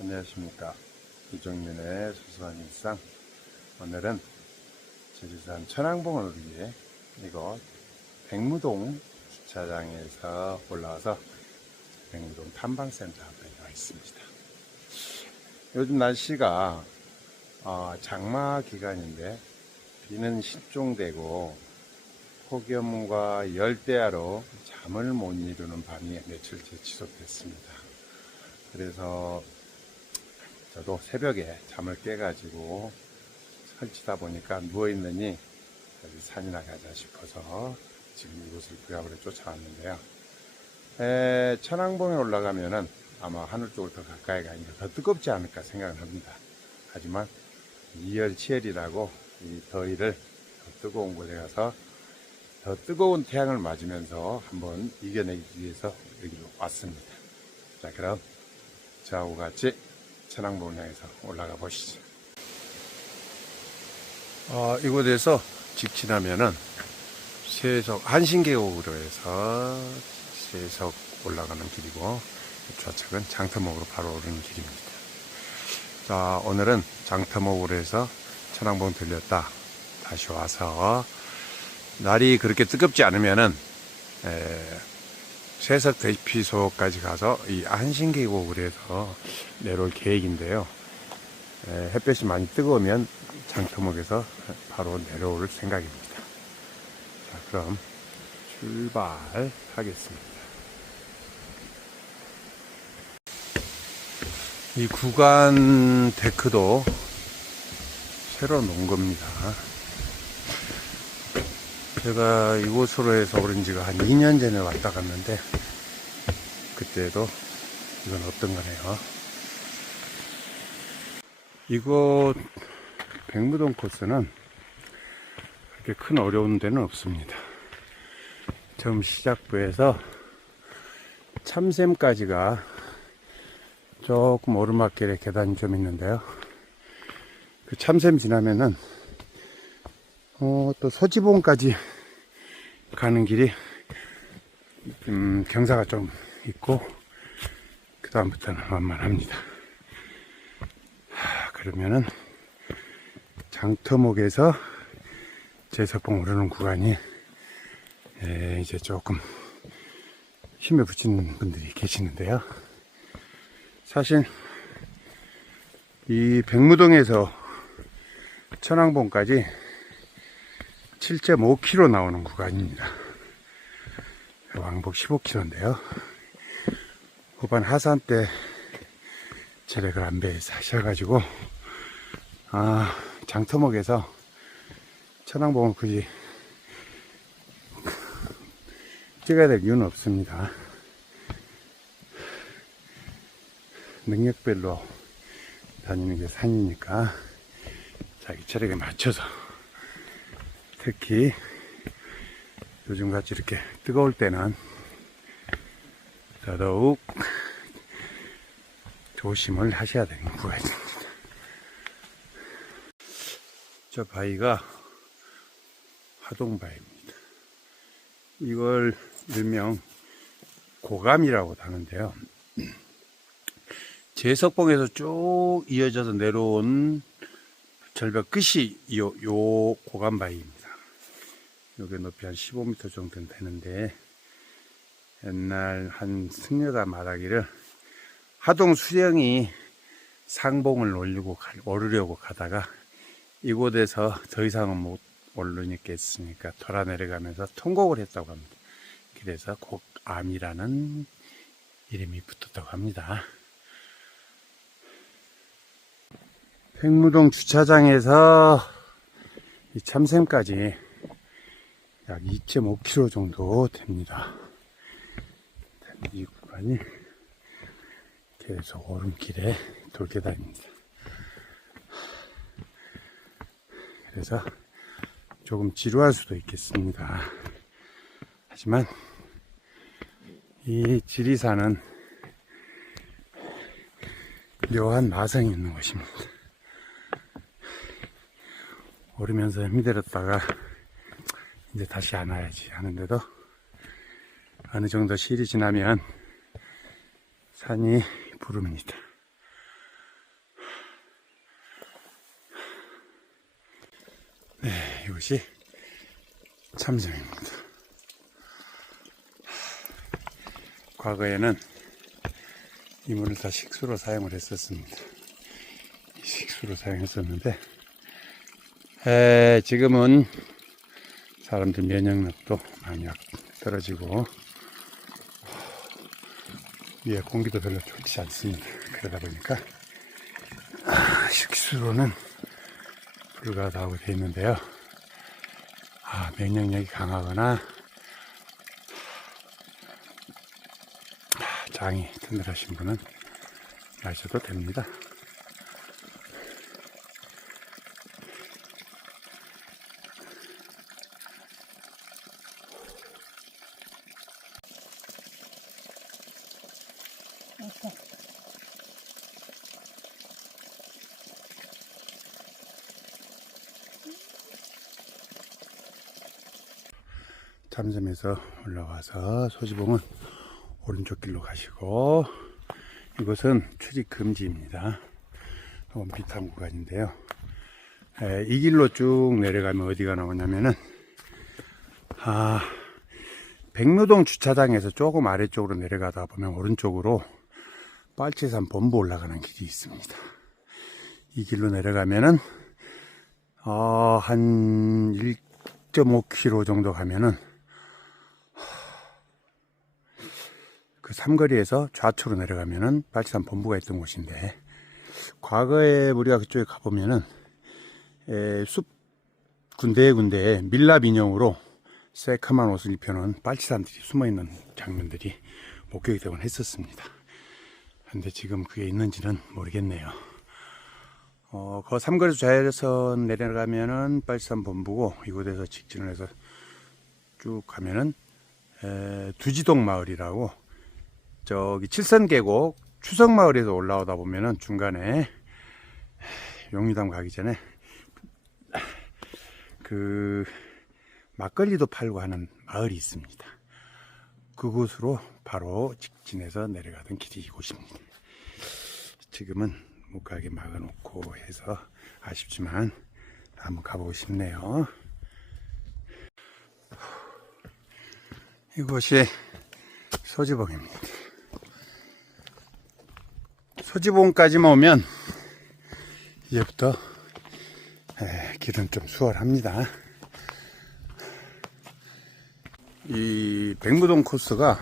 안녕하십니까. 이종민의 소소한 일상. 오늘은 지리산 천왕봉을 위해 이곳 백무동 주차장에서 올라와서 백무동 탐방센터 앞에 나와 있습니다. 요즘 날씨가 장마 기간인데 비는 실종되고 폭염과 열대야로 잠을 못 이루는 밤이 며칠째 지속됐습니다. 그래서 저도 새벽에 잠을 깨가지고 설치다 보니까 누워있느니 여기 산이나 가자 싶어서 지금 이곳을 부랴부랴 쫓아왔는데요. 천왕봉에 올라가면은 아마 하늘 쪽을 더 가까이 가니까 더 뜨겁지 않을까 생각을 합니다. 하지만 이열치열이라고 이 더위를 더 뜨거운 곳에 가서 더 뜨거운 태양을 맞으면서 한번 이겨내기 위해서 여기로 왔습니다. 자, 그럼 저하고 같이 천왕봉을 향해서 올라가 보시죠. 이곳에서 직진하면은 세석 한신계곡으로 해서 세석 올라가는 길이고 좌측은 장터목으로 바로 오르는 길입니다. 자, 오늘은 장터목으로 해서 천왕봉 들렸다 다시 와서 날이 그렇게 뜨겁지 않으면은 세석 대피소까지 가서 이 한신계곡으로 해서 내려올 계획인데요. 햇볕이 많이 뜨거우면 장터목에서 바로 내려올 생각입니다. 자, 그럼 출발하겠습니다. 이 구간 데크도 새로 놓은 겁니다. 제가 이곳으로 해서 오른 지가 한 2년 전에 왔다 갔는데 그때도 이건 없던 거네요. 이곳 백무동 코스는 그렇게 큰 어려운 데는 없습니다. 처음 시작부에서 참샘까지가 조금 오르막길에 계단이 좀 있는데요. 그 참샘 지나면은 또 소지봉까지 가는 길이 경사가 좀 있고 그 다음부터는 만만합니다. 그러면은 장터목에서 제석봉 오르는 구간이 이제 조금 힘에 붙이는 분들이 계시는데요. 사실 이 백무동에서 천왕봉까지 7.5km 나오는 구간입니다. 왕복 15km인데요. 후반 하산 때 체력을 안배해서 하셔가지고 장터목에서 천왕봉을 굳이 찍어야 될 이유는 없습니다. 능력별로 다니는 게 산이니까 자기 체력에 맞춰서, 특히 요즘같이 이렇게 뜨거울 때는 더더욱 조심을 하셔야 되는 구간입니다. 저 바위가 하동바위입니다. 이걸 일명 고감이라고 하는데요. 제석봉에서 쭉 이어져서 내려온 절벽 끝이 요 고감바위입니다. 요게 높이 한 15m 정도 되는데, 옛날 한 승려가 말하기를 하동 수령이 상봉을 오르려고 가다가 이곳에서 더 이상은 못 오르겠으니까 돌아 내려가면서 통곡을 했다고 합니다. 그래서 고암이라는 이름이 붙었다고 합니다. 백무동 주차장에서 이 참샘까지 약 2.5km 정도 됩니다. 이 구간이 계속 오름길에 돌계단입니다. 그래서 조금 지루할 수도 있겠습니다. 하지만 이 지리산은 묘한 마성이 있는 것입니다. 오르면서 힘들었다가 이제 다시 안 와야지 하는데도 어느 정도 시일이 지나면 산이 부릅니다. 이것이 참돔입니다. 과거에는 이 물을 다 식수로 사용을 했었습니다. 식수로 사용했었는데 지금은 사람들 면역력도 많이 떨어지고 위에 공기도 별로 좋지 않습니다. 그러다 보니까 식수로는 불가하다고 되어 있는데요. 면역력이 강하거나 장이 튼튼하신 분은 마셔도 됩니다. 참섬에서 올라와서 소지봉은 오른쪽 길로 가시고, 이곳은 출입 금지입니다. 원피탐 구간인데요. 이 길로 쭉 내려가면 어디가 나오냐면은 백로동 주차장에서 조금 아래쪽으로 내려가다 보면 오른쪽으로 빨치산 본부 올라가는 길이 있습니다. 이 길로 내려가면은 한 1.5km 정도 가면은 그 삼거리에서 좌측으로 내려가면은 빨치산 본부가 있던 곳인데, 과거에 우리가 그쪽에 가보면은 숲 군데군데에 밀랍 인형으로 새카만 옷을 입혀놓은 빨치산들이 숨어있는 장면들이 목격이 되곤 했었습니다. 근데 지금 그게 있는지는 모르겠네요. 그 삼거리 좌회선 내려가면은 빨치산 본부고, 이곳에서 직진을 해서 쭉 가면은 두지동 마을이라고, 저기 칠선계곡 추석마을에서 올라오다 보면은 중간에 용리담 가기 전에 그 막걸리도 팔고 하는 마을이 있습니다. 그곳으로 바로 직진해서 내려가던 길이 이곳입니다. 지금은 못 가게 막아놓고 해서 아쉽지만 한번 가보고 싶네요. 이곳이 소지봉입니다. 소지봉까지만 오면 이제부터 길은 좀 수월합니다. 이 백무동 코스가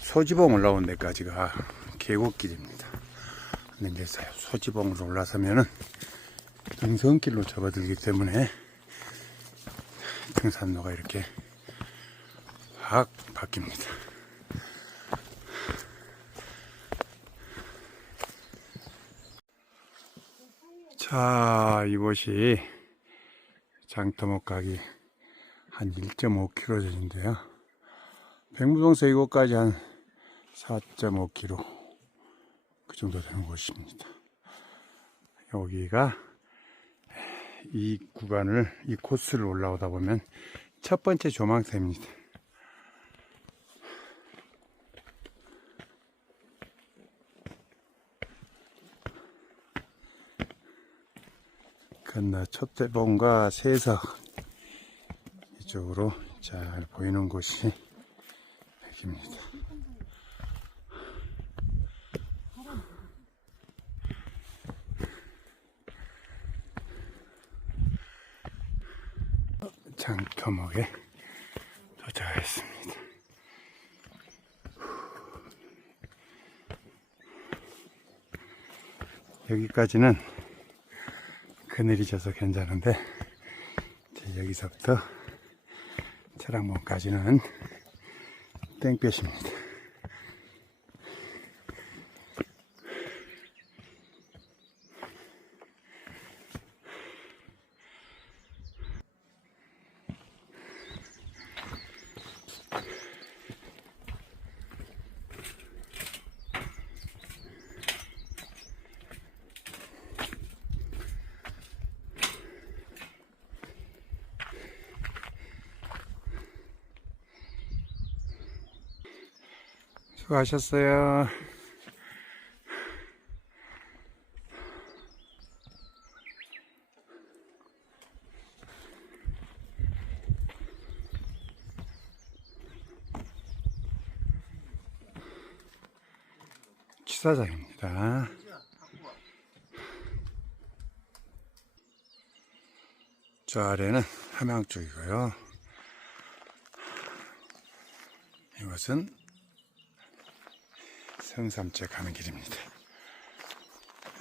소지봉 올라온 데까지가 계곡길입니다. 근데 이제 소지봉으로 올라서면은 등성길로 접어들기 때문에 등산로가 이렇게 확 바뀝니다. 자, 이곳이 장터목 가기 한 1.5km 전인데요. 백무동에서 이곳까지 한 4.5km 그 정도 되는 곳입니다. 여기가 이 구간을, 이 코스를 올라오다 보면 첫 번째 조망터입니다. 건너 촛대봉과 세석 이쪽으로 잘 보이는 곳이 여기입니다. 장터목에 도착했습니다. 여기까지는 그늘이 져서 괜찮은데, 여기서부터 철학봉까지는 땡볕입니다. 수고하셨어요. 축사장입니다. 저 아래는 함양 쪽이고요. 이것은 성삼째 가는 길입니다.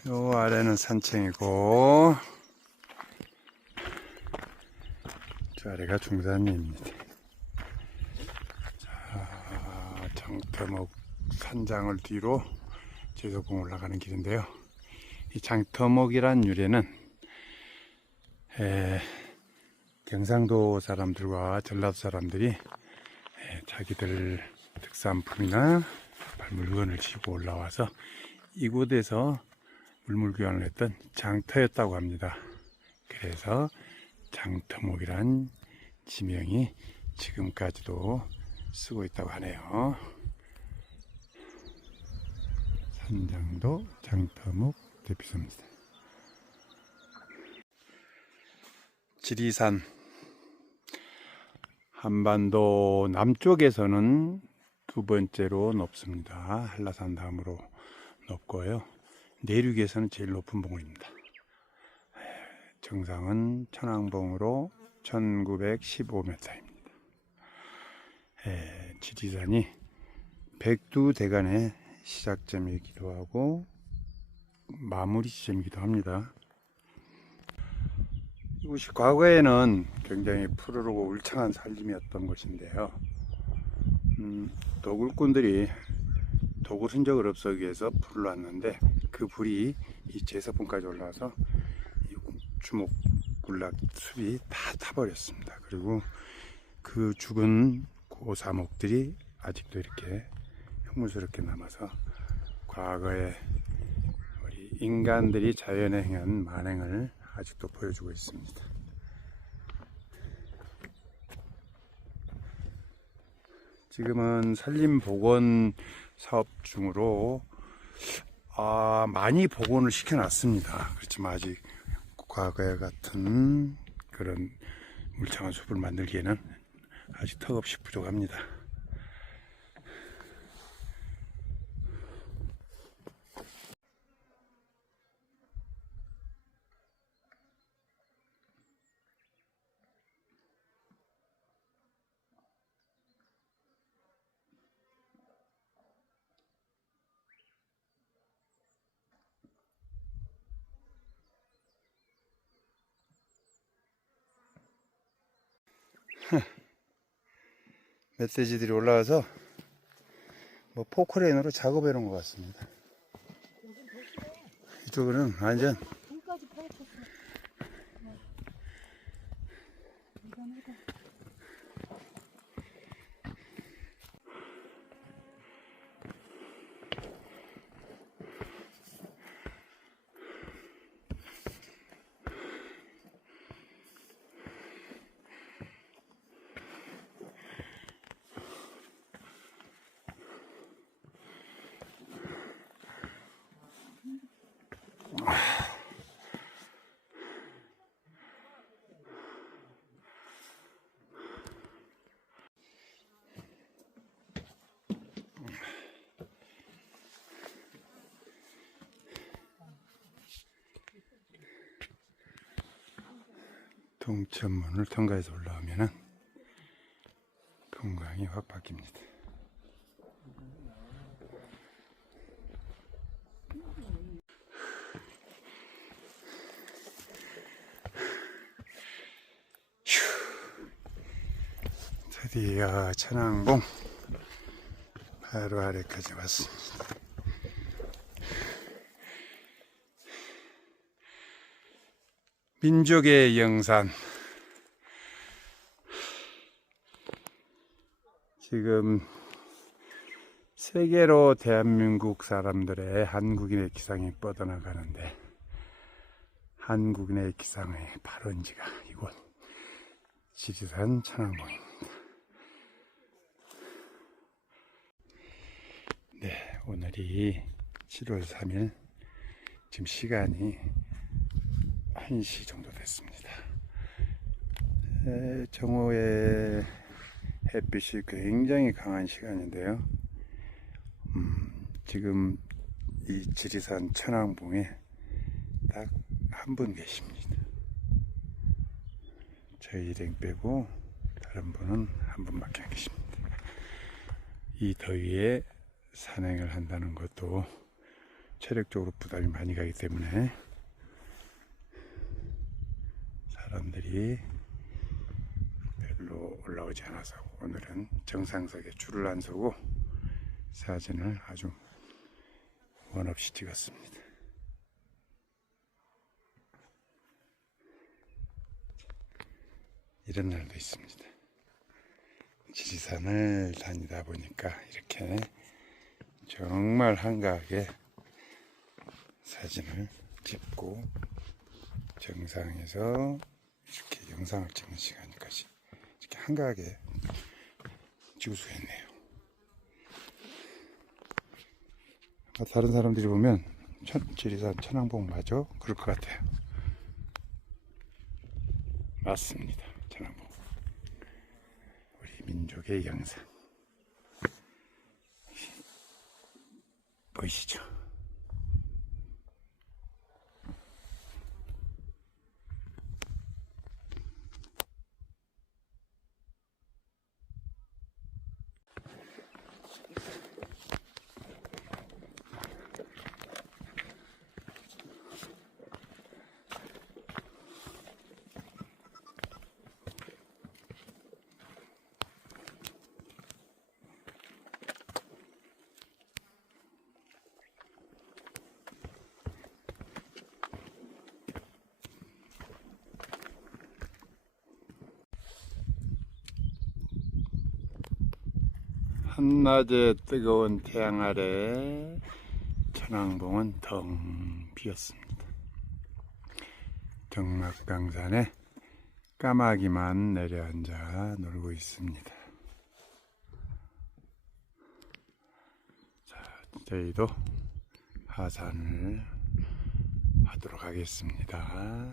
요 아래는 산청이고 저 아래가 중산리입니다. 자, 장터목 산장을 뒤로 제석봉 올라가는 길인데요. 이 장터목이란 유래는 경상도 사람들과 전라도 사람들이 자기들 특산품이나 물건을 지고 올라와서 이곳에서 물물교환을 했던 장터였다고 합니다. 그래서 장터목이란 지명이 지금까지도 쓰고 있다고 하네요. 산장도 장터목 대피소입니다. 지리산 한반도 남쪽에서는 두 번째로 높습니다. 한라산 다음으로 높고요. 내륙에서는 제일 높은 봉우리입니다. 정상은 천왕봉으로 1915m입니다. 지리산이 백두대간의 시작점이기도 하고 마무리 지점이기도 합니다. 이곳이 과거에는 굉장히 푸르르고 울창한 산림이었던 곳인데요. 도굴꾼들이 도굴 흔적을 없애기 위해서 불을 놨는데 그 불이 이 제석봉까지 올라와서 이 주목군락 숲이 다 타버렸습니다. 그리고 그 죽은 고사목들이 아직도 이렇게 흉물스럽게 남아서 과거에 우리 인간들이 자연에 행한 만행을 아직도 보여주고 있습니다. 지금은 산림복원 사업 중으로 많이 복원을 시켜놨습니다. 그렇지만 아직 과거에 같은 그런 물창한 숲을 만들기에는 아직 턱없이 부족합니다. 멧돼지들이 올라와서 뭐 포크레인으로 작업해 놓은 것 같습니다. 이쪽은 완전 동천문을 통과해서 올라오면은 풍광이 확 바뀝니다. 드디어 천왕봉 바로 아래까지 왔습니다. 민족의 영산. 지금 세계로 대한민국 사람들의 한국인의 기상이 뻗어나가는데 한국인의 기상의 발원지가 이곳 지리산 천왕봉입니다. 네, 오늘이 7월 3일 지금 시간이 1시 정도 됐습니다. 정오의 햇빛이 굉장히 강한 시간인데요. 지금 이 지리산 천왕봉에 딱 한 분 계십니다. 저희 일행 빼고 다른 분은 한 분밖에 안 계십니다. 이 더위에 산행을 한다는 것도 체력적으로 부담이 많이 가기 때문에 사람들이 별로 올라오지 않아서 오늘은 정상석에 줄을 안 서고 사진을 아주 원 없이 찍었습니다. 이런 날도 있습니다. 지리산을 다니다 보니까 이렇게 정말 한가하게 사진을 찍고 정상에서 이렇게 영상을 찍는 시간까지 이렇게 한가하게 찍을 수 있네요. 다른 사람들이 보면 지리산 천왕봉 맞아? 그럴 것 같아요. 맞습니다. 천왕봉. 우리 민족의 영상 보이시죠? 한낮의 뜨거운 태양 아래 천왕봉은 텅 비었습니다. 정락강산에 까마귀만 내려앉아 놀고 있습니다. 자, 저희도 하산을 하도록 하겠습니다.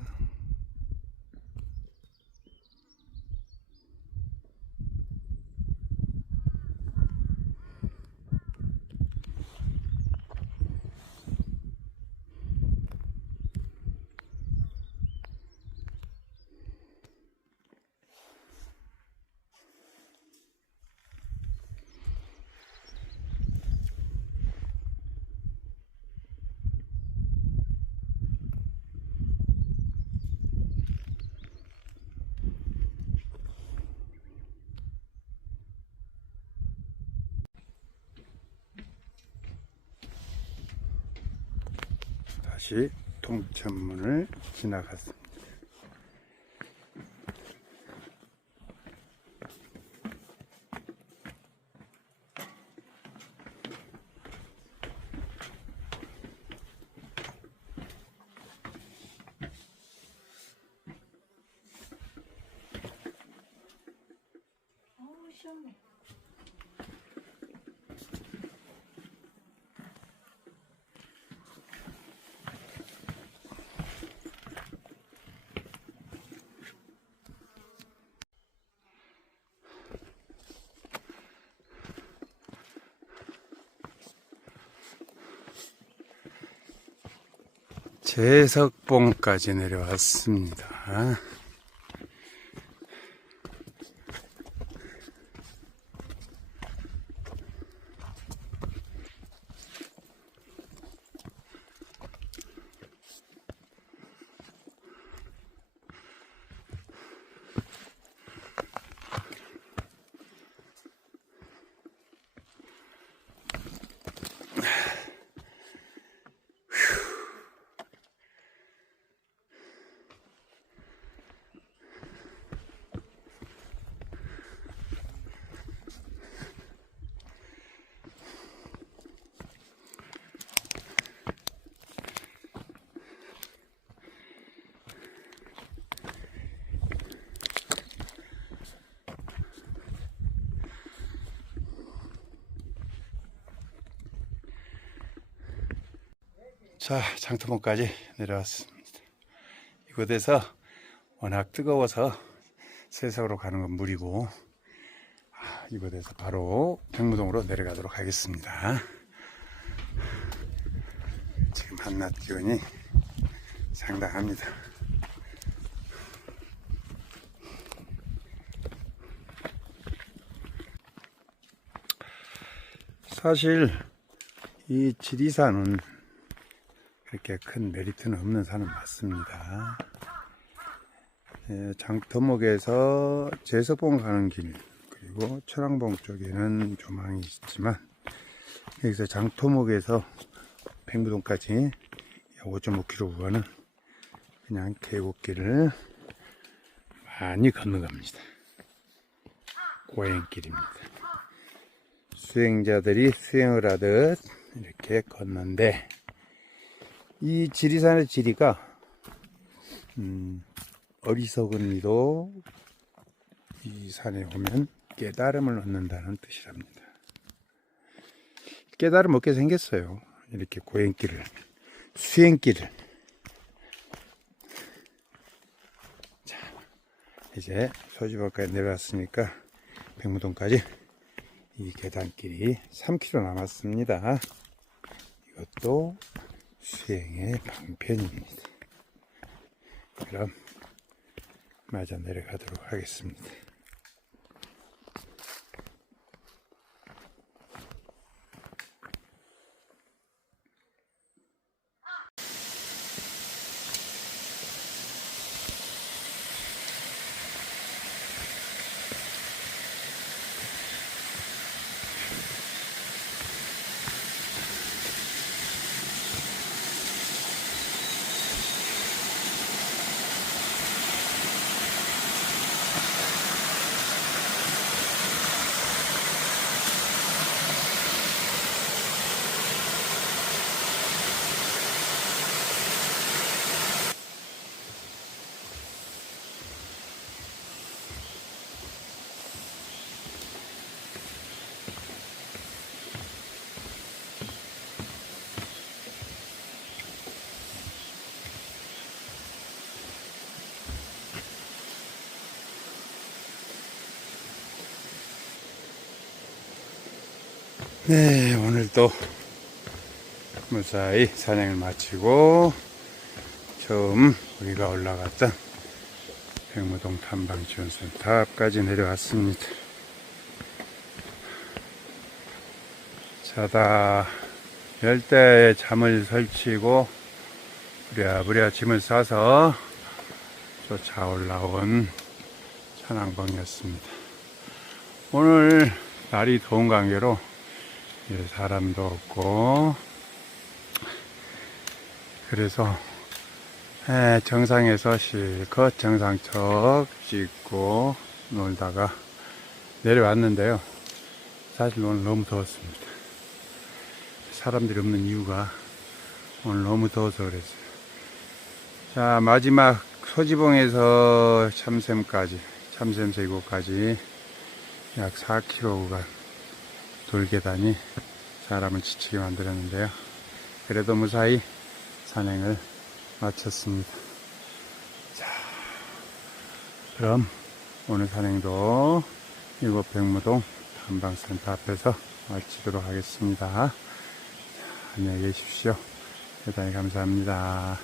다시 동천문을 지나갔습니다. 시원해. 제석봉까지 내려왔습니다. 자, 장터봉까지 내려왔습니다. 이곳에서 워낙 뜨거워서 세석으로 가는 건 무리고, 이곳에서 바로 백무동으로 내려가도록 하겠습니다. 한낮 기온이 상당합니다. 사실 이 지리산은 그렇게 큰 메리트는 없는 산은 맞습니다. 장터목에서 제석봉 가는 길, 그리고 철왕봉 쪽에는 조망이 있지만, 여기서 장터목에서 백무동까지 5.5km 구간은 그냥 계곡길을 많이 건너갑니다. 고행길입니다. 수행자들이 수행을 하듯 이렇게 걷는데, 이 지리산의 지리가 어리석은 이도 이 산에 오면 깨달음을 얻는다는 뜻이랍니다. 깨달음 얻게 생겼어요. 이렇게 고행길을, 수행길을. 자, 이제 소지봉까지 내려왔으니까 백무동까지 이 계단길이 3km 남았습니다. 이것도 수행의 방편입니다. 그럼 마저 내려가도록 하겠습니다. 네, 오늘도 무사히 산행을 마치고 처음 우리가 올라갔던 백무동 탐방지원센터 앞까지 내려왔습니다. 자다 열대에 잠을 설치고 부랴부랴 짐을 싸서 쫓아 올라온 천왕봉이었습니다. 오늘 날이 더운 관계로 사람도 없고, 그래서 정상에서 실컷 정상석 찍고 놀다가 내려왔는데요. 사실 오늘 너무 더웠습니다. 사람들이 없는 이유가 오늘 너무 더워서 그랬어요. 자, 마지막 소지봉에서 참샘서 이곳까지 약 4km 구간 돌계단이 사람을 지치게 만들었는데요. 그래도 무사히 산행을 마쳤습니다. 자, 그럼 오늘 산행도 이곳 백무동 탐방센터 앞에서 마치도록 하겠습니다. 안녕히 계십시오. 대단히 감사합니다.